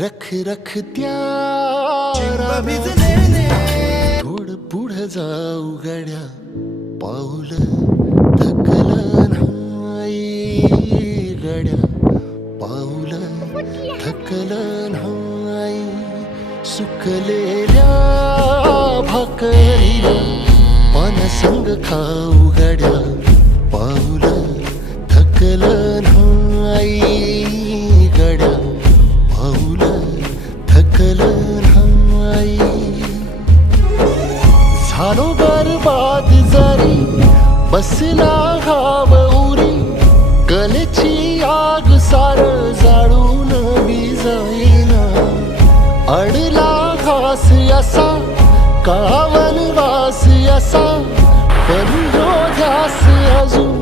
रख रख त्या थोड पुढे जाऊ गड्या पाऊल थकलं नाही गड्या पाऊल थकलं नाही. सुकलेल्या भाकरीला पानसंग खाऊ गड्या पाऊल थकलं नाही. थकलं नाही झालो बरबाद जरी बसला घाव उरी कलेची आग सार जाळून जाईना अडला घास असा कावन वास असा पण जो ध्यास अजून